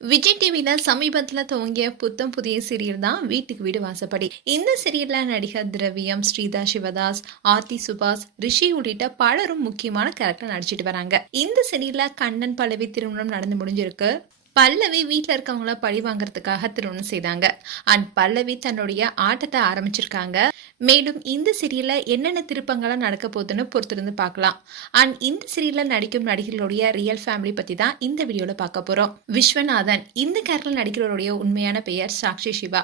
விஜய் டிவியில சமீபத்துல துவங்கிய புத்தம் புதிய சீரியல் தான் வீட்டுக்கு வீடு வாசப்படி. இந்த சீரியல்ல நடிகர் திரவியம் ஸ்ரீதா சிவதாஸ் ஆர்த்தி சுபாஷ் ரிஷி உள்ளிட்ட பலரும் முக்கியமான கேரக்டர் நடிச்சிட்டு வராங்க. இந்த சீரியல்ல கண்ணன் பல்லவி திருமணம் நடந்து முடிஞ்சிருக்கு. பல்லவி வீட்டில் இருக்கவங்கள பழி வாங்குறதுக்காக திருமணம் செய்தாங்க. அண்ட் பல்லவி தன்னுடைய ஆட்டத்தை ஆரம்பிச்சிருக்காங்க. மேலும் இந்த சீரியலில் என்னென்ன திருப்பங்கள்லாம் நடக்க போகுதுன்னு பொறுத்திருந்து பார்க்கலாம். அண்ட் இந்த சீரியலில் நடிக்கும் நடிகர்களுடைய ரியல் ஃபேமிலி பற்றி தான் இந்த வீடியோவில் பார்க்க போகிறோம் விஸ்வநாதன் இந்த கேரக்டர் நடிக்கிறவருடைய உண்மையான பெயர் சாக்ஷி சிவா.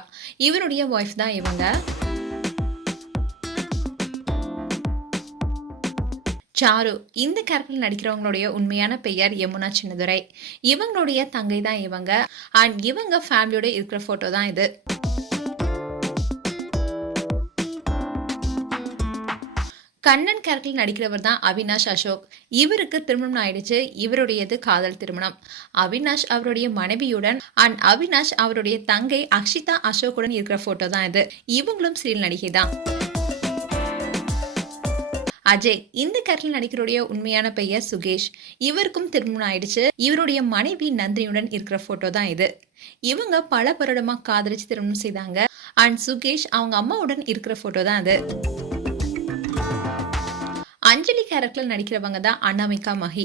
இவருடைய ஒய்ஃப் தான் இவங்க. சாரு இந்த கேரக்டர் நடிக்கிறவங்களுடைய உண்மையான பெயர் யமுனா சின்னதுரை. இவங்களுடைய தங்கை தான் இவங்க. அண்ட் இவங்க ஃபேமிலியோட இருக்கிற போட்டோ தான் இது. கண்ணன் கேரக்டர் நடிக்கிறவர் தான் அவினாஷ் அசோக். இவருக்கு திருமணம் ஆயிடுச்சு. இவருடையது காதல் திருமணம். அவினாஷ் அவருடைய மனைவியுடன் அண்ட் அவினாஷ் அவருடைய தங்கை அக்ஷிதா அசோக்குடன் இருக்கிற போட்டோ தான் இது. இவங்களும் சீரியல் நடிகை தான். அஜய் இந்த கேரக்டர் நடிகருடைய உண்மையான பெயர் சுகேஷ். இவருக்கும் திருமணம் ஆயிடுச்சு. இவருடைய மனைவி நந்தினியுடன் இருக்கிற போட்டோ தான் இது. இவங்க பல வருடமா காதலிச்சு திருமணம் செய்தாங்க. அண்ட் சுகேஷ் அவங்க அம்மாவுடன் இருக்கிற போட்டோ தான் அது அஞ்சலி கேரக்டர்ல நடிக்கிறவங்க தான் அனாமிகா மஹி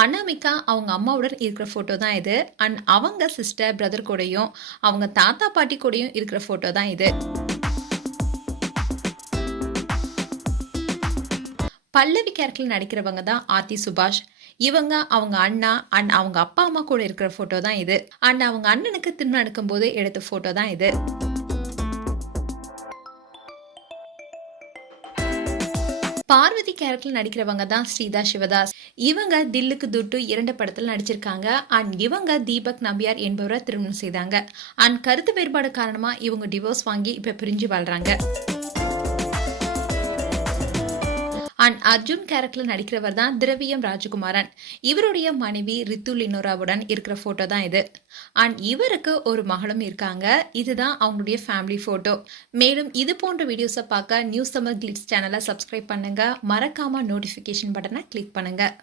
அனாமிகா அவங்க அம்மாவுடன் இருக்கிற ஃபோட்டோ தான் இது. அண்ட் அவங்க சிஸ்டர் பிரதர் கூடயும் அவங்க தாத்தா பாட்டி கூடயும் இருக்கிற ஃபோட்டோ தான் இது. பல்லவி கேரக்டர்ல நடிக்கிறவங்க தான் ஆர்த்தி சுபாஷ். இவங்க அவங்க அண்ணா அண்ட் அவங்க அப்பா அம்மா கூட இருக்கிற ஃபோட்டோ தான் இது. அண்ட் அவங்க அண்ணனுக்கு திருமணம் எடுக்கும்போது எடுத்த ஃபோட்டோ தான் இது. பார்வதி கேரக்டர் நடிக்கிறவங்க தான் ஸ்ரீதா சிவதாஸ். இவங்க தில்லுக்கு துட்டு இரண்டு படத்தில் நடிச்சிருக்காங்க. அண்ட் இவங்க தீபக் நம்பியார் என்பவரை திருமணம் செய்தாங்க. அண்ட் கருத்து வேறுபாடு காரணமா இவங்க டிவோர்ஸ் வாங்கி இப்ப பிரிஞ்சு வாழ்றாங்க. அண்ட் அர்ஜுன் கேரக்டர்ல நடிக்கிறவர் தான் திரவியம் ராஜகுமாரன். இவருடைய மனைவி ரித்து லினோராவுடன் இருக்கிற போட்டோ தான் இது. அண்ட் இவருக்கு ஒரு மகளும் இருக்காங்க. இதுதான் அவங்களுடைய ஃபேமிலி போட்டோ மேலும் இது போன்ற வீடியோஸை பார்க்க நியூஸ் தமிழ் கிளிட்ஸ் சேனலை சப்ஸ்கிரைப் பண்ணுங்க. மறக்காம நோட்டிஃபிகேஷன் பட்டனை கிளிக் பண்ணுங்க.